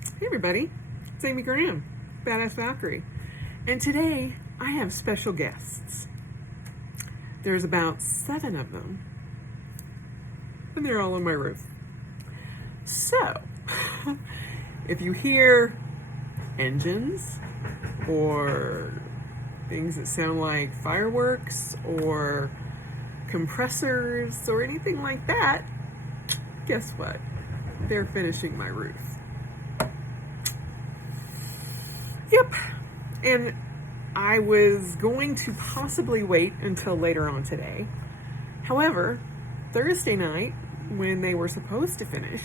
Hey everybody, it's Amy Graham, Badass Valkyrie, and today I have special guests. There's about 7 of them, and they're all on my roof. So, if you hear engines or things that sound like fireworks or compressors or anything like that, guess what? They're finishing my roof. Yep. And I was going to possibly wait until later on today. However, Thursday night, when they were supposed to finish,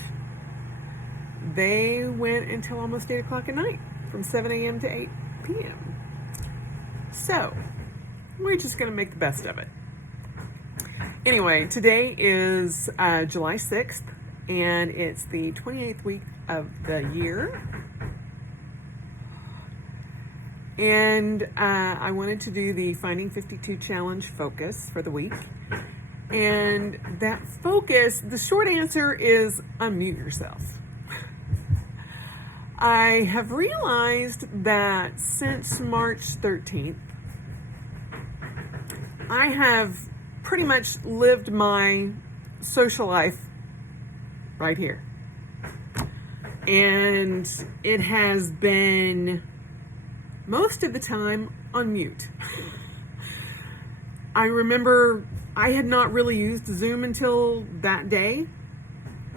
they went until almost 8 o'clock at night, from 7 a.m. to 8 p.m. So, we're just going to make the best of it. Anyway, today is July 6th, and it's the 28th week of the year. And I wanted to do the Finding 52 Challenge focus for the week. And that focus, the short answer is unmute yourself. I have realized that since March 13th, I have pretty much lived my social life right here. And it has been most of the time on mute. I remember I had not really used Zoom until that day,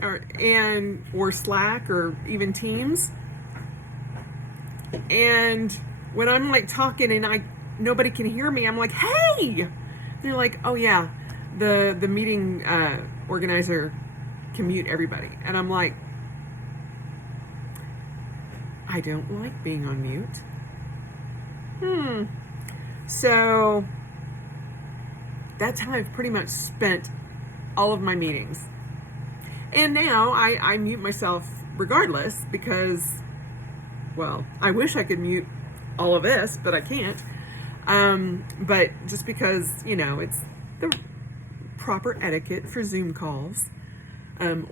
or Slack, or even Teams. And when I'm like talking and nobody can hear me, I'm like, "Hey!" And they're like, "Oh yeah, the meeting organizer can mute everybody," and I'm like, "I don't like being on mute." So that's how I've pretty much spent all of my meetings. And now I mute myself regardless because, well, I wish I could mute all of this, but I can't. But just because, it's the proper etiquette for Zoom calls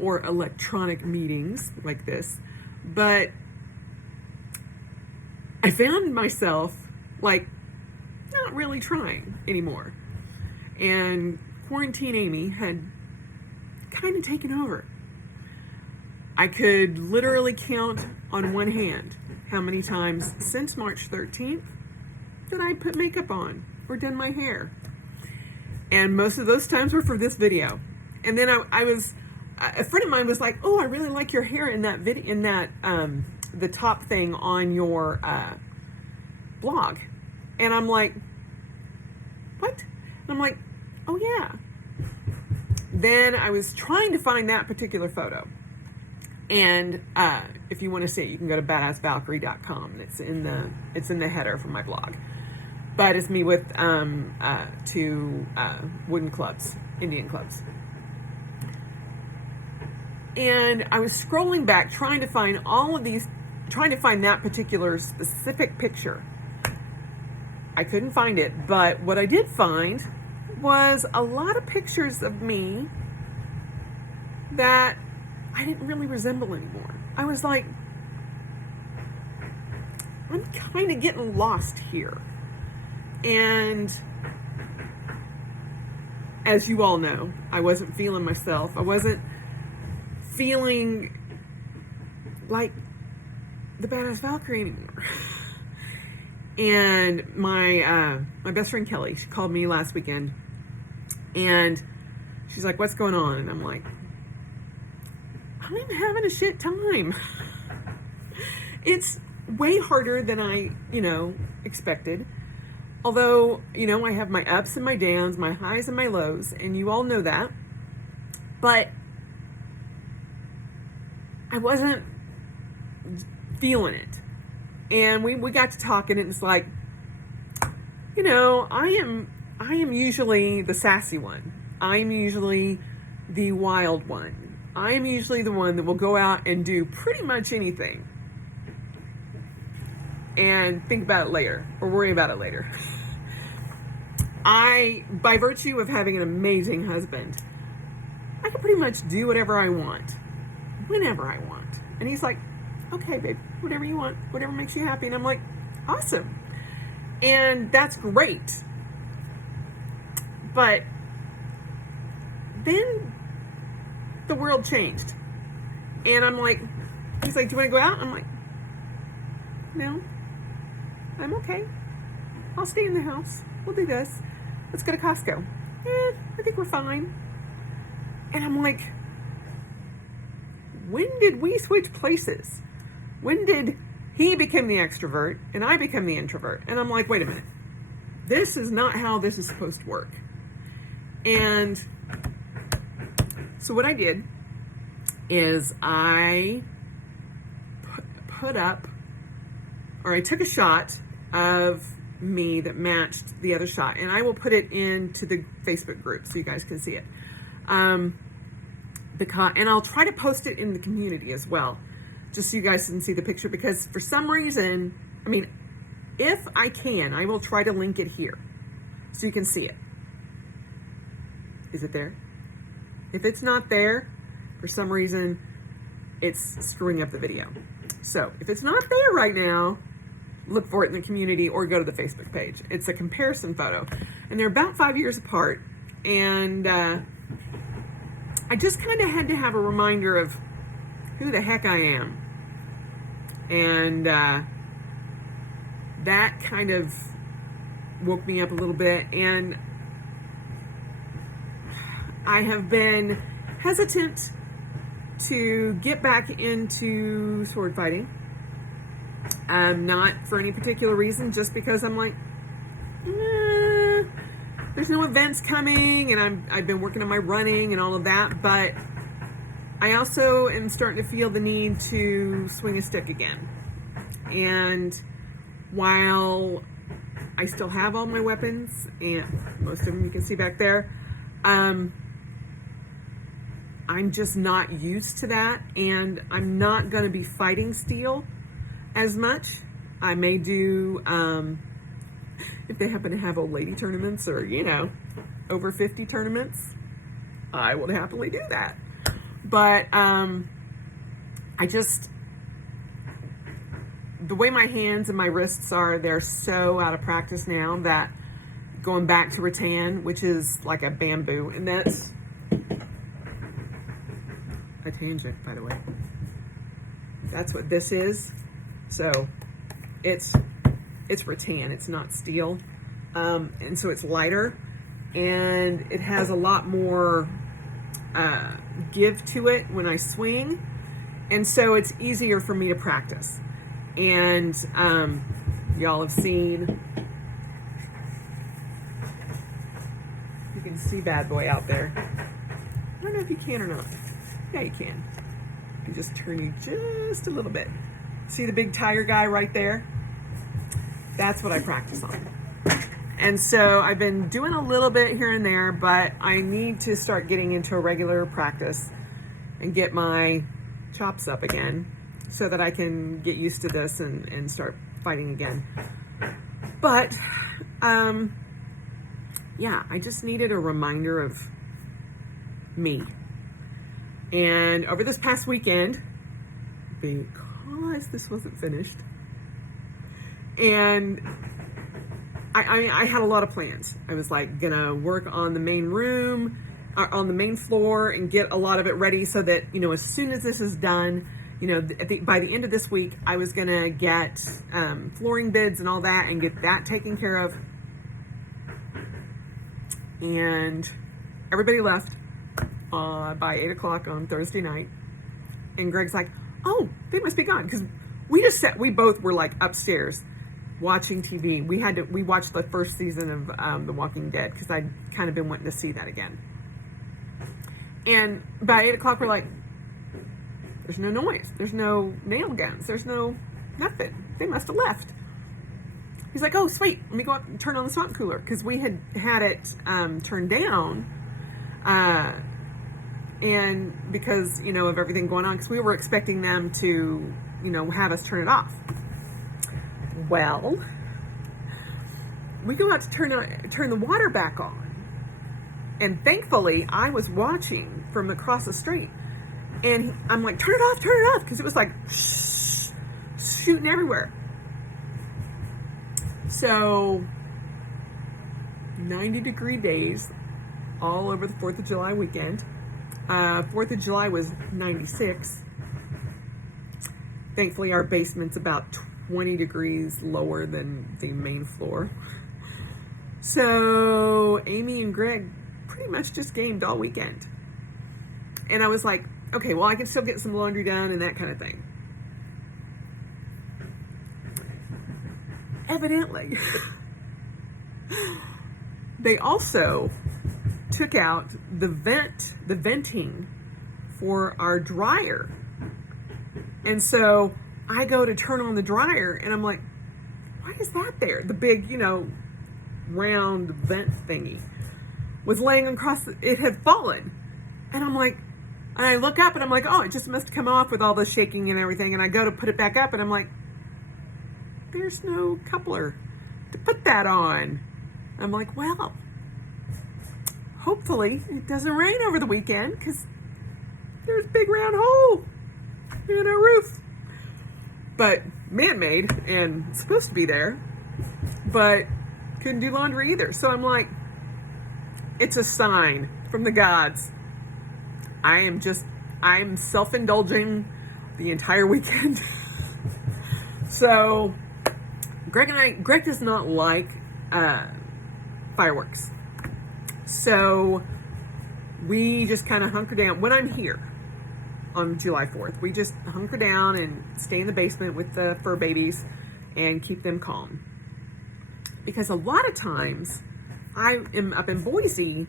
or electronic meetings like this. But I found myself not really trying anymore. And Quarantine Amy had kind of taken over. I could literally count on one hand how many times since March 13th that I put makeup on or done my hair. And most of those times were for this video. And then a friend of mine was like, "Oh, I really like your hair in that video, the top thing on your blog." And I'm like, "What?" And I'm like, "Oh yeah." Then I was trying to find that particular photo. And if you want to see it, you can go to badassvalkyrie.com. And it's in the header from my blog. But it's me with 2 wooden clubs, Indian clubs. And I was scrolling back trying to find that particular specific picture. I couldn't find it, but what I did find was a lot of pictures of me that I didn't really resemble anymore. I was like, I'm kind of getting lost here. And as you all know, I wasn't feeling myself. I wasn't feeling like the Badass Valkyrie anymore. And my best friend Kelly, she called me last weekend, and she's like, "What's going on?" And I'm like, "I'm having a shit time." It's way harder than I, expected. Although, I have my ups and my downs, my highs and my lows, and you all know that. But I wasn't feeling it. And we got to talking, and it's like, I am usually the sassy one. I'm usually the wild one. I'm usually the one that will go out and do pretty much anything and think about it later or worry about it later. By virtue of having an amazing husband, I can pretty much do whatever I want, whenever I want. And he's like, okay, babe, whatever you want, whatever makes you happy. And I'm like, awesome. And that's great. But then the world changed. And I'm like, he's like, do you want to go out? I'm like, no, I'm okay. I'll stay in the house. We'll do this. Let's go to Costco. I think we're fine. And I'm like, when did we switch places? When did he become the extrovert and I become the introvert? And I'm like, wait a minute. This is not how this is supposed to work. And so what I did is I put up, or I took a shot of me that matched the other shot, and I will put it into the Facebook group so you guys can see it. And I'll try to post it in the community as well, just so you guys can see the picture, because for some reason, I mean, if I can, I will try to link it here so you can see it. Is it there? If it's not there, for some reason, it's screwing up the video. So if it's not there right now, look for it in the community or go to the Facebook page. It's a comparison photo. And they're about 5 years apart. And I just kind of had to have a reminder of who the heck I am. And that kind of woke me up a little bit. And I have been hesitant to get back into sword fighting. Not for any particular reason, just because I'm like, there's no events coming, and I've been working on my running and all of that, but I also am starting to feel the need to swing a stick again. And while I still have all my weapons, and most of them you can see back there, I'm just not used to that, and I'm not going to be fighting steel as much. I may do, if they happen to have old lady tournaments or, over 50 tournaments, I will happily do that. But the way my hands and my wrists are, they're so out of practice now that going back to rattan, which is like a bamboo, and that's a tangent, by the way. That's what this is. So it's rattan, it's not steel. And so it's lighter, and it has a lot more give to it when I swing. And so it's easier for me to practice. And y'all have seen, you can see Bad Boy out there. I don't know if you can or not. Yeah, you can. You can just turn you just a little bit. See the big tire guy right there? That's what I practice on. And so I've been doing a little bit here and there, but I need to start getting into a regular practice and get my chops up again so that I can get used to this and start fighting again. But, yeah, I just needed a reminder of me. And over this past weekend, because this wasn't finished, and I had a lot of plans. I was like gonna work on the main room, on the main floor, and get a lot of it ready so that, as soon as this is done, by the end of this week, I was gonna get flooring bids and all that and get that taken care of. And everybody left by 8 o'clock on Thursday night. And Greg's like, oh, they must be gone. Because we both were like upstairs watching TV. We watched the first season of The Walking Dead because I'd kind of been wanting to see that again. And by 8 o'clock, we're like, there's no noise. There's no nail guns. There's no nothing. They must have left. He's like, oh, sweet. Let me go up and turn on the swamp cooler. Because we had it turned down. And because, of everything going on, because we were expecting them to, have us turn it off. Well, we go out to turn the water back on. And thankfully, I was watching from across the street. And I'm like, turn it off, because it was like, shh. shooting everywhere. So 90-degree days all over the 4th of July weekend. 4th of July was 96. Thankfully, our basement's about 20 degrees lower than the main floor. So Amy and Greg pretty much just gamed all weekend. And I was like, okay, well, I can still get some laundry done and that kind of thing. Evidently, they also took out the venting for our dryer. And so I go to turn on the dryer and I'm like, why is that there? The big, round vent thingy was laying across, it had fallen. And I'm like, and I look up and I'm like, oh, it just must come off with all the shaking and everything. And I go to put it back up and I'm like, there's no coupler to put that on. I'm like, well, hopefully it doesn't rain over the weekend because there's a big round hole in our roof. But man-made and supposed to be there, but couldn't do laundry either. So I'm like, it's a sign from the gods. I'm self-indulging the entire weekend. So Greg does not like fireworks. So we just kind of hunker down. When I'm here on July 4th, we just hunker down and stay in the basement with the fur babies and keep them calm. Because a lot of times I am up in Boise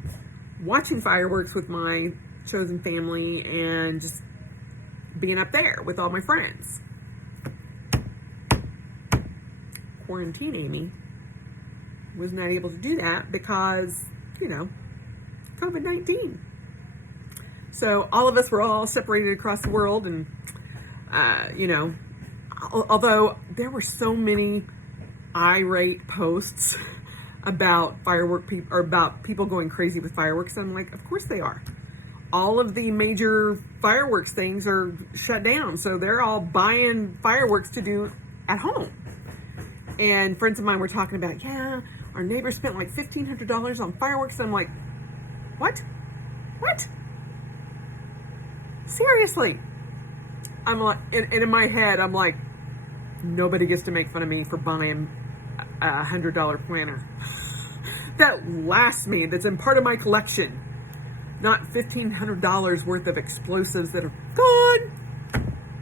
watching fireworks with my chosen family and just being up there with all my friends. Quarantine Amy was not able to do that because, COVID-19. So all of us were all separated across the world, and although there were so many irate posts about about people going crazy with fireworks, I'm like, of course they are. All of the major fireworks things are shut down, so they're all buying fireworks to do at home. And friends of mine were talking about, yeah, our neighbor spent like $1,500 on fireworks. And I'm like, what? Seriously? I'm like, and in my head, I'm like, nobody gets to make fun of me for buying a $100 planner that lasts me, that's in part of my collection, not $1,500 worth of explosives that are gone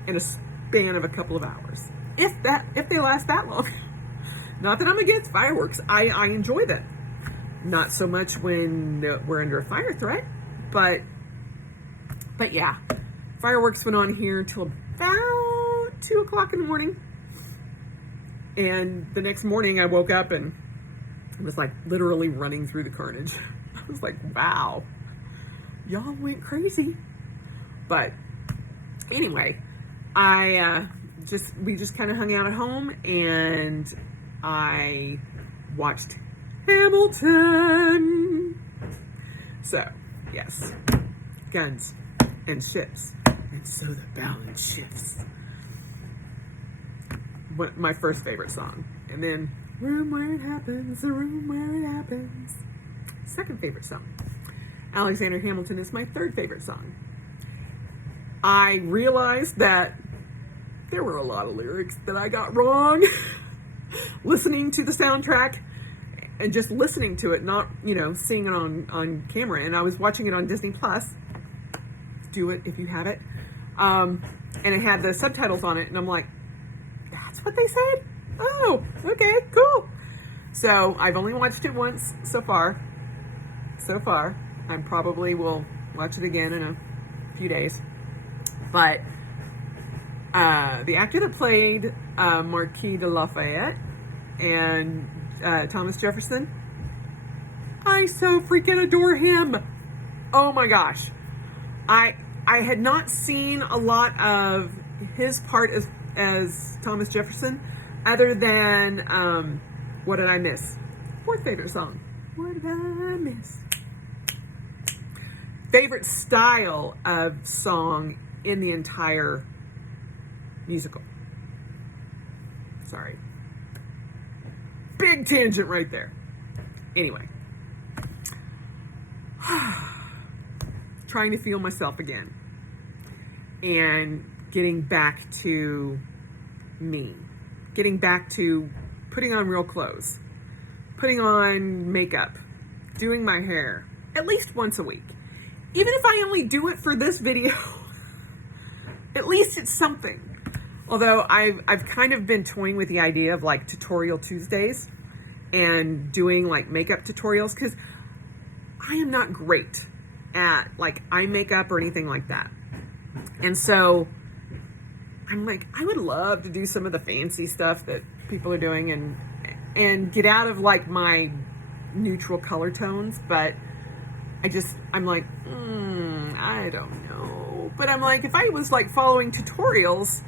in a span of a couple of hours, if they last that long. Not that I'm against fireworks. I enjoy them. Not so much when we're under a fire threat, but yeah, fireworks went on here till about 2 o'clock in the morning. And the next morning I woke up and it was like literally running through the carnage. I was like, wow, y'all went crazy. But anyway, we just kind of hung out at home and I watched Hamilton. So, yes, guns and ships, and so the balance shifts. My first favorite song. And then, Room Where It Happens, the Room Where It Happens. Second favorite song. Alexander Hamilton is my third favorite song. I realized that there were a lot of lyrics that I got wrong. Listening to the soundtrack and just listening to it, not, seeing it on camera. And I was watching it on Disney Plus. Do it if you have it. And it had the subtitles on it. And I'm like, that's what they said? Oh, okay, cool. So I've only watched it once so far. I probably will watch it again in a few days. But the actor that played Marquis de Lafayette and Thomas Jefferson, I so freaking adore him. Oh my gosh. I had not seen a lot of his part as Thomas Jefferson, other than What Did I Miss? Fourth favorite song. What did I miss? Favorite style of song in the entire musical. Sorry. Big tangent right there. Anyway. Trying to feel myself again. And getting back to me. Getting back to putting on real clothes. Putting on makeup. Doing my hair. At least once a week. Even if I only do it for this video, at least it's something. Although I've kind of been toying with the idea of like tutorial Tuesdays and doing like makeup tutorials, because I am not great at like eye makeup or anything like that. And so I'm like, I would love to do some of the fancy stuff that people are doing and get out of like my neutral color tones, but I'm like, I don't know. But I'm like, if I was like following tutorials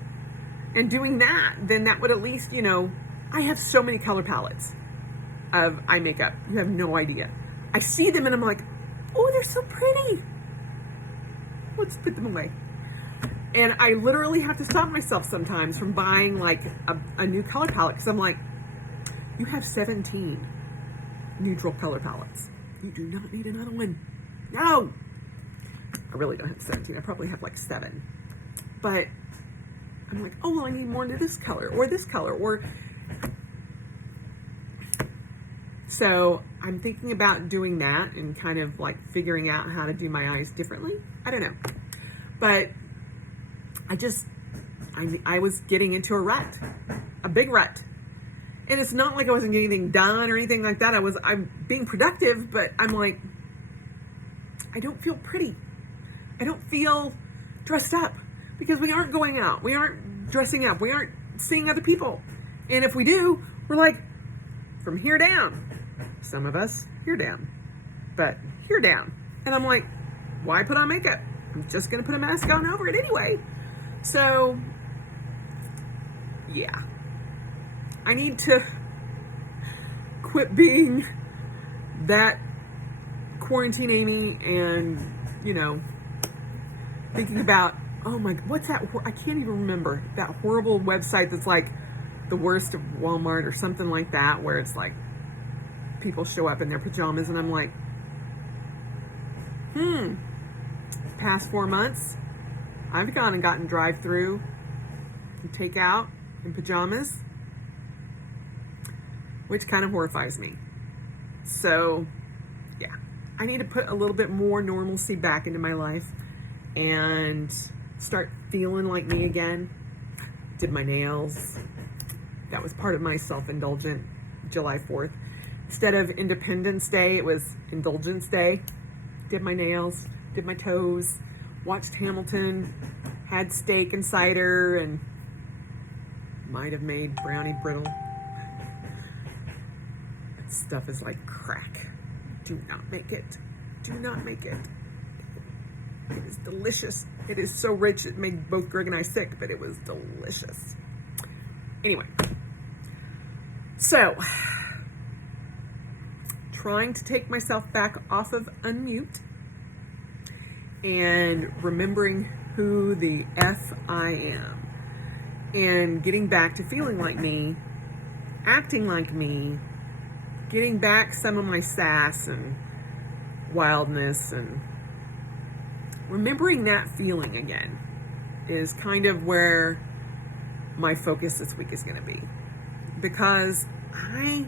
and doing that, then that would at least, I have so many color palettes of eye makeup. You have no idea. I see them and I'm like, oh, they're so pretty. Let's put them away. And I literally have to stop myself sometimes from buying like a new color palette, because I'm like, you have 17 neutral color palettes. You do not need another one. No! I really don't have 17. I probably have like 7. But I'm like, oh, well, I need more into this color or this color. Or so I'm thinking about doing that and kind of like figuring out how to do my eyes differently. I don't know. But I was getting into a rut, a big rut. And it's not like I wasn't getting anything done or anything like that. I'm being productive, but I'm like, I don't feel pretty. I don't feel dressed up, because we aren't going out. We aren't dressing up. We aren't seeing other people. And if we do, we're like from here down. Some of us here down, but here down. And I'm like, why put on makeup? I'm just going to put a mask on over it anyway. So yeah. I need to quit being that quarantine Amy and, thinking about, oh my, what's that? I can't even remember that horrible website that's like the worst of Walmart or something like that, where it's like people show up in their pajamas and I'm like, past 4 months, I've gone and gotten drive-through and takeout in pajamas, which kind of horrifies me. So, yeah, I need to put a little bit more normalcy back into my life and start feeling like me again. Did my nails. That was part of my self-indulgent July 4th. Instead of Independence Day, it was Indulgence Day. Did my nails, did my toes, watched Hamilton, had steak and cider, and might have made brownie brittle. Stuff is like crack. Do not make it. Do not make it. It is delicious. It is so rich, it made both Greg and I sick, but it was delicious. Anyway, so trying to take myself back off of unmute and remembering who the F I am and getting back to feeling like me, acting like me, getting back some of my sass and wildness, and remembering that feeling again is kind of where my focus this week is going to be, because I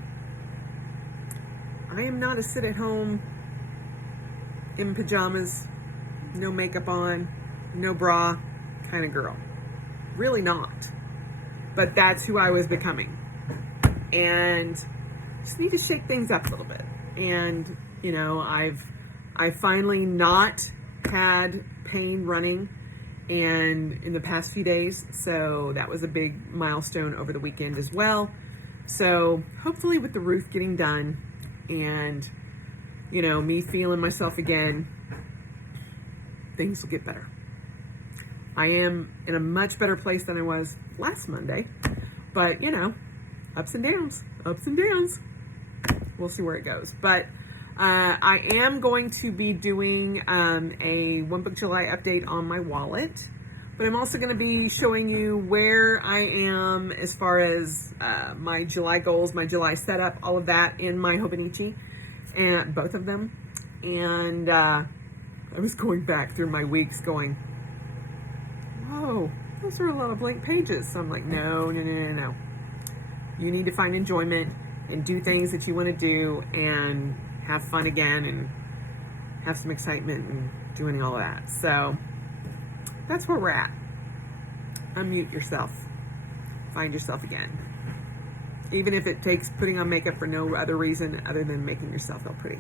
am not a sit at home in pajamas, no makeup on, no bra kind of girl. Really not. But that's who I was becoming. And just need to shake things up a little bit. And, I've finally not had pain running and in the past few days. So that was a big milestone over the weekend as well. So hopefully with the roof getting done and, me feeling myself again, things will get better. I am in a much better place than I was last Monday, but ups and downs. We'll see where it goes. But I am going to be doing a One Book July update on my wallet. But I'm also going to be showing you where I am as far as my July goals, my July setup, all of that in my Hobonichi, and both of them. And I was going back through my weeks going, whoa, those are a lot of blank pages. So I'm like, no. You need to find enjoyment and do things that you want to do and have fun again and have some excitement and doing all of that. So that's where we're at. Unmute yourself. Find yourself again. Even if it takes putting on makeup for no other reason other than making yourself feel pretty.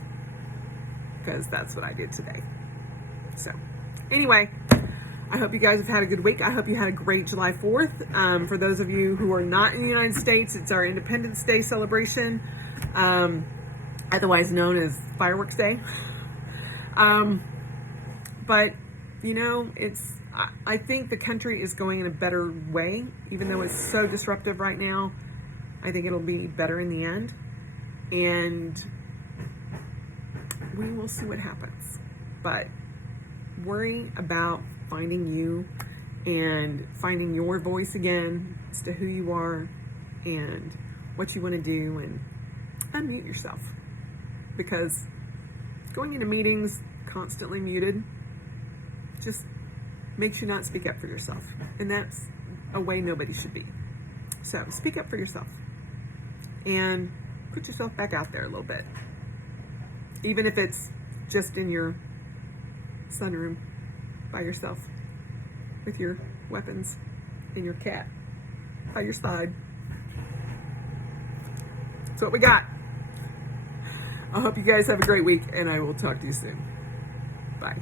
Because that's what I did today. So, anyway, I hope you guys have had a good week. I hope you had a great July 4th. For those of you who are not in the United States, it's our Independence Day celebration, otherwise known as Fireworks Day. But, you know, I think the country is going in a better way, even though it's so disruptive right now. I think it'll be better in the end. And we will see what happens. But worry about finding you and finding your voice again as to who you are and what you want to do, and unmute yourself, because going into meetings constantly muted just makes you not speak up for yourself, and that's a way nobody should be. So speak up for yourself and put yourself back out there a little bit, even if it's just in your sunroom by yourself with your weapons and your cat by your side. That's what we got. I hope you guys have a great week, and I will talk to you soon. Bye.